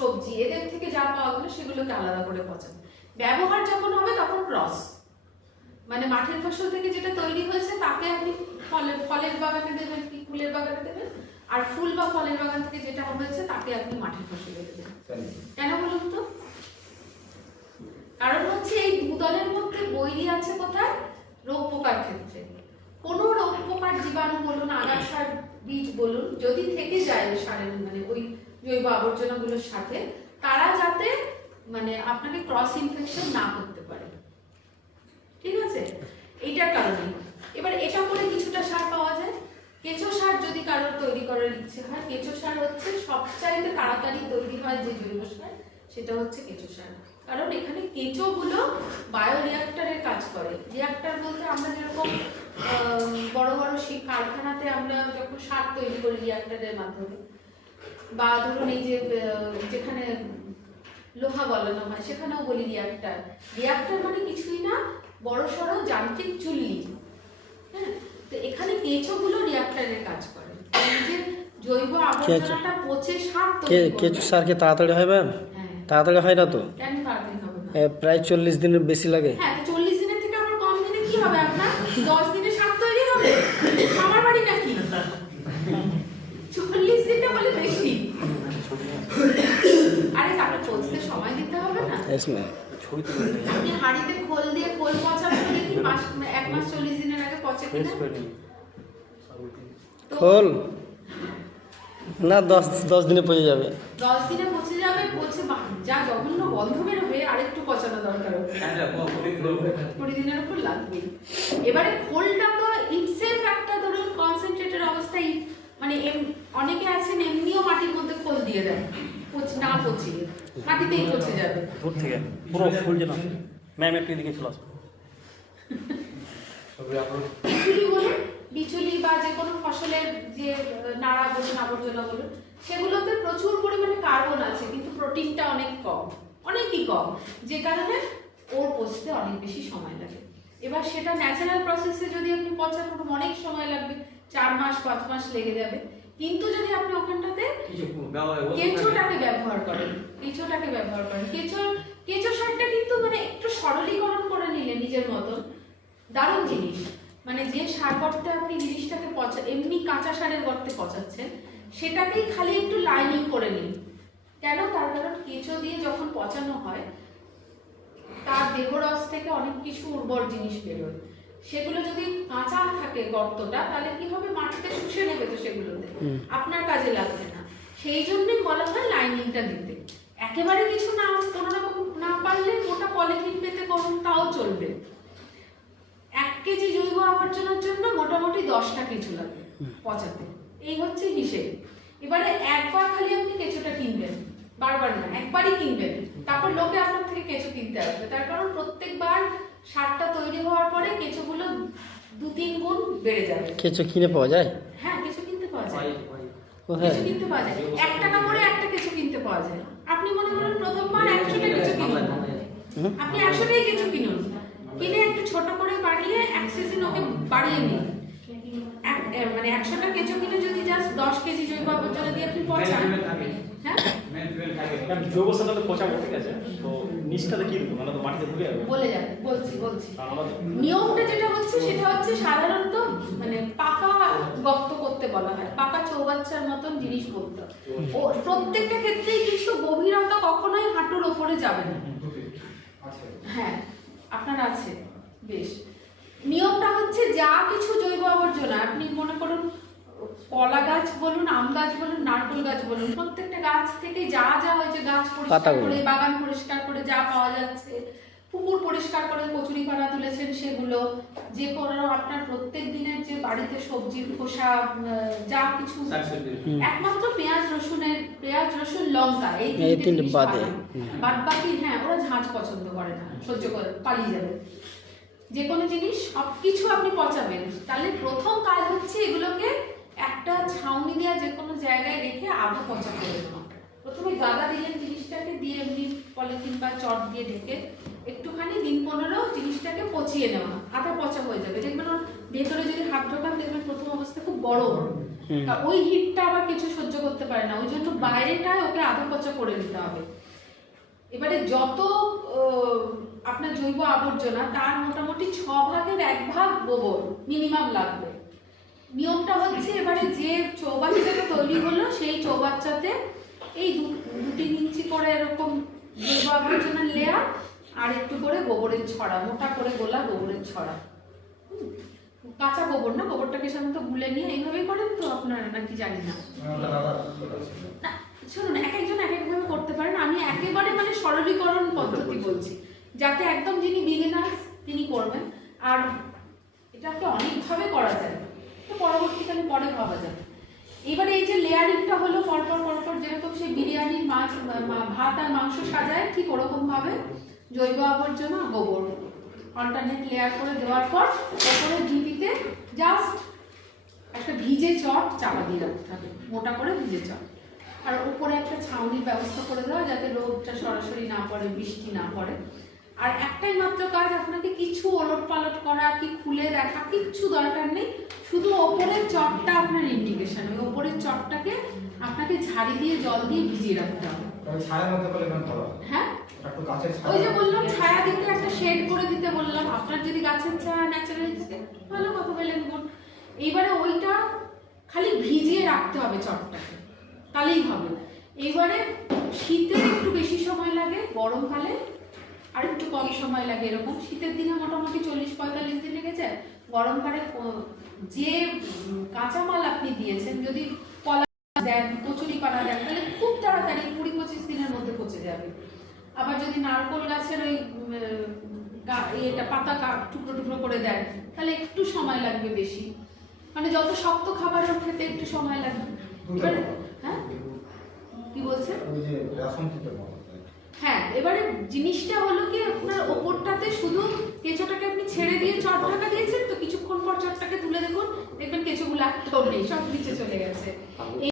সবজি, এদের থেকে যা পাওয়া গেলো সেগুলোকে আলাদা করে পচান। ব্যবহার যখন হবে তখন ক্রস, মানে মাঠের ফসল থেকে যেটা তৈরি হয়েছে তাকে আপনি ফলের বাগানে দেবেন কি ফুলের বাগানে দেবেন, আর ফুল বা ফলের বাগান থেকে যেটা হয়েছে তাকে আপনি মাঠের ফসলে দেবেন। কেন বলুন তো? কারণ হচ্ছে এই দুদলের মধ্যে বৈরী আছে কোথায়? রোগ পোকার ক্ষেত্রে। কোনো রোগ পোকার জীবাণু বলুন, আগাছার বীজ বলুন, যদি থেকে যায় ওই সারের মানে ওই জৈব আবর্জনাগুলোর সাথে, তারা যাতে মানে আপনাকে ক্রস ইনফেকশন না করতে পারে। ঠিক আছে, এইটার কারণে। এবার এটা করে কিছুটা সার পাওয়া যায়। কেঁচো সার যদি কারোর তৈরি করার ইচ্ছে হয়, কেঁচো সার হচ্ছে সবচাইতে তাড়াতাড়ি তৈরি হয় যে জৈব সার, সেটা হচ্ছে কেঁচো সার। কারণ এখানে কেঁচোগুলো বায়োরিয়াক্টরের কাজ করে। রিয়াক্টর বলতে আমরা যেরকম বড় বড় সেই কারখানাতে আমরা যখন সার তৈরি করি রিয়াক্টরের মাধ্যমে, বা ধরুন এই যে যেখানে লোহা গলানো হয় সেখানেও বলি রিয়াক্টর। রিয়াক্টর মানে কিছুই না, বড় সড়ো যান্ত্রিক চুল্লি। হ্যাঁ, তো এখানে কেঁচোগুলো রিয়াক্টরের কাজ করে। এই যে জৈব আবর্জনাটা পচে সার তৈরি করে। কেঁচো সার কি তাড়াতাড়ি হয় ম্যাম? তাড়াতাড়ি হয় না তো? কেন তাড়াতাড়ি হবে না? প্রায় 40 দিনের বেশি লাগে। হ্যাঁ, তো 40 দিনের থেকে আমার কম দিনে কি হবে? আপনার 10 দিনে সার তৈরি হবে। আমার বাড়ি নাকি 40 দিনটা বলে বেশি। আরে তাহলে পচতে সময় দিতে হবে না? আপনি হাঁড়িতে খোল দিয়ে খোল পচাবেন, দেখি 1 মাস 40 দিনের আগে পচে কিনা। খোল না 10 দিনে পচে যাবে। 10 দিনে পচে যাবে, পচে যা জঘন্য গন্ধ বেরোবে, আরেকটু পচানো দরকার হবে। 20 দিনের উপর লাগবে। এবারে খোলটা তো ইটসেলফ একটা ধরুন কনসেন্ট্রেটেড অবস্থায়, মানে অনেকে আছেন এমনিও মাটির মধ্যে খোল দিয়ে দেয়, না পচিয়ে মাটিতেই পচে যাবে। দূর থেকে পুরো ফুল যেন ম্যাম একটু দিকে চলে আসবে। বিচুলি বলুন, বিচুলি বা যে কোনো ফসলের যে নাড়া বলুন, আবর্জনা বলুন, সেগুলোতে প্রচুর পরিমাণে কার্বন আছে, কিন্তু প্রোটিনটা অনেক কম, অনেকই কম, যে কারণে ওর পচতে অনেক বেশি সময় লাগে। এবার সেটা ন্যাচারাল প্রসেসে যদি আপনি পচান, অনেক সময় লাগবে, 4 মাস 5 মাস লেগে যাবে। কিন্তু যদি আপনি ওখানটাতে কেঁচোটাকে ব্যবহার করেন, কেঁচো সারটা কিন্তু মানে একটু সরলীকরণ করে নিলে নিজের মতন দারুণ জিনিস। মানে যে সার গর্তে আপনি জিনিসটাকে এমনি কাঁচা সারের গর্তে পচাচ্ছেন, সেটাকেই খালি একটু লাইনিং করে নিন। কেন? তার কারণ কেঁচো দিয়ে যখন পচানো হয় তার দেহরস থেকে অনেক কিছু উর্বর জিনিস বেরোয়। সেগুলো যদি কাঁচা থাকে গর্তটা, তাহলে কি হবে? মাটিতে শুষে নেবে, তো সেগুলোতে আপনার কাজে লাগবে না। সেই জন্যই বলা হয় লাইনিংটা দিতে। একেবারে কিছু না, কোনো রকম না পারলে মোটা পলিথিন পেতে করুন, তাও চলবে। 1 কেজি জৈব আবর্জনার জন্য মোটামুটি 10টা কেঁচো লাগে পচাতে, এই হচ্ছে হিসেব। এবারে একবার খালি আপনি কেঁচোটা কিনবেন, বারবার না, একবারই কিনবেন, তারপর লোকে আপনার থেকে কেঁচো কিনতে আসবে। তার কারণ প্রত্যেকবার সারটা তৈরি হওয়ার পরে কেঁচোগুলো 2-3 গুণ বেড়ে যাবে। কেঁচো কিনে পাওয়া যায়? হ্যাঁ, কেঁচো কিনতে পাওয়া যায়। কোথায়? কেঁচো কিনতে পাওয়া যায়, 1 টাকা করে একটা কেঁচো কিনতে পাওয়া যায়। আপনি মনে করুন প্রথমবার 100টা কেঁচো কিনুন, আপনি 100টাই কেঁচো কিনুন, কিনে একটু ছোট করে বাড়িয়ে 1 সিজন ওকে বাড়িয়ে নিন। মানে 100টা কেঁচো কিনে যদি জাস্ট 10 কেজি জৈব আবর্জনা দিয়ে আপনি পচান, হ্যাঁ জৈব সারটা পচাবো, ঠিক আছে, তো নিচটাতে কি দেবো? মানে তো মাটিতে ঢুকে যাবে। বলে যাবে, বলছি নিয়মটা যেটা হচ্ছে সেটা হচ্ছে সাধারণত মানে পাকা গর্ত করতে বলা হয়, পাকা চৌবাচ্চার মতন জিনিস করতে। ও প্রত্যেকটা ক্ষেত্রেই কিছু গভীরতা কখনোই হাঁটুর ওপরে যাবে না। হ্যাঁ, আপনার আছে, বেশ। নিয়মটা হচ্ছে যা কিছু জৈব আবর্জনা আপনি মনে করুন, কলা গাছ বলুন, আম গাছ বলুন, নারকেল গাছ বলুন, প্রত্যেকটা গাছ থেকে যা যা হয়েছে, গাছ পরিষ্কার করে, বাগান পরিষ্কার করে যা পাওয়া যাচ্ছে, পুকুর পরিষ্কার করে কচুরিপানা তুলেছেন সেগুলো, যে কোনো আপনার প্রত্যেক দিনের যে বাড়িতে সবজির খোসা, যা কিছু, একমাত্র পেঁয়াজ রসুন লঙ্কা, এই 3টে বাদে বাদ বাকি, হ্যাঁ, ওরা ঝাঁঝ পছন্দ করে না, সহ্য করে পালিয়ে যাবে। যে কোনো জিনিস সবকিছু আপনি পচাবেন, তাহলে প্রথম কাজ হচ্ছে এগুলোকে একটা ছাউনি দেওয়া যে কোনো জায়গায় রেখে আধা পচা করে দেওয়া। প্রথমে গাদা দিলেন জিনিসটাকে, দিয়ে এমনি পলিথিন বা চট দিয়ে ঢেকে একটুখানি দিন-15 জিনিসটাকে পচিয়ে নেওয়া, আধা পচা হয়ে যাবে। দেখবেন ওর ভেতরে যদি হাত ঢোকান, দেখবেন প্রথম অবস্থা খুব গরম, ওই হিটটা আবার কিছু সহ্য করতে পারে না, ওই জন্য বাইরেটায় ওকে আধা পচা করে দিতে হবে। এবারে যত আপনার জৈব আবর্জনা তার মোটামুটি 6/1 গোবর মিনিমাম লাগবে। নিয়মটা হচ্ছে এবারে যে চৌবাচ্চাটা তৈরি হলো সেই চৌবাচ্চাতে এই 2-3 ইঞ্চি করে এরকম জৈব আবর্জনার লেয়ার আর একটু করে গোবরের ছড়া, মোটা করে গোলা গোবরের ছড়া, কাঁচা গোবর না, গোবরটাকে সাধারণত গুলে নিয়ে এইভাবেই করেন তো আপনারা নাকি জানি না। না শুনুন, এক একজন এক একভাবে করতে পারেন, আমি একেবারে মানে সরলীকরণ পদ্ধতি বলছি যাতে একদম যিনি বিগিনার্স তিনি করবেন। আর এটাকে অনেকভাবে করা যায়, তো পরবর্তীকালে পরে ভাবা যাবে। এবারে এই যে লেয়ারিংটা হলো পরপর পরপর, যেরকম সেই বিরিয়ানির মাছ ভাত আর মাংস সাজায় ঠিক ওরকম ভাবে জৈব আবর্জনা গোবর অল্টারনেট লেয়ার করে দেওয়ার পর ওপরে ঢিপিতে জাস্ট একটা ভিজে চট চাপা দিয়ে রাখতে হবে, মোটা করে ভিজে চট, আর উপরে একটা ছাউনির ব্যবস্থা করে দেওয়া যাতে রোদটা সরাসরি না পড়ে, বৃষ্টি না পড়ে। আর একটাই মাত্র কাজ, আপনাকে কিছু ওলট পালট করা কি খুলে দেখা কিচ্ছু দরকার নেই, শুধু ওপরের চটটা আপনার ইন্ডিকেশন, ওই ওপরের চটটাকে আপনাকে ঝাড়ি দিয়ে জল দিয়ে ভিজিয়ে রাখতে হবে। হ্যাঁ ওই যে বললাম ছায়া দিতে, একটা শেড করে দিতে বললাম, আপনার যদি গাছের ছায়া ন্যাচারালি থাকে ভালো কথা বললেন গুড। এইবারে ওইটা খালি ভিজিয়ে রাখতে হবে চটটাকে, তাহলেই হবে। এইবারে শীতে একটু বেশি সময় লাগে, গরমকালে আর একটু কম সময় লাগে। এরকম শীতের দিনে মোটামুটি 40-45 দিন লেগে যায়, গরমকালে যে কাঁচামাল আপনি দিয়েছেন যদি কলা দেন, কচুরি পানা দেন, তাহলে খুব তাড়াতাড়ি 20-25 দিনের মধ্যে পচে যাবে। আবার যদি নারকোল গাছের ওই এটা পাতা টুকরো টুকরো করে দেন তাহলে একটু সময় লাগবে বেশি, মানে যত শক্ত খাবারের খেতে একটু সময় লাগবে। হ্যাঁ কি বলছেন? হ্যাঁ এবারে জিনিসটা হলো কি, আপনার ওপরটাতে শুধু কেঁচোটাকে আপনি ছেড়ে দিয়ে চট ঢাকা দিয়েছেন, তো কিছুক্ষণ পর চটটাকে তুলে দেখুন, দেখবেন কেঁচোগুলো একটাও নেই, সব নিচে চলে গেছে।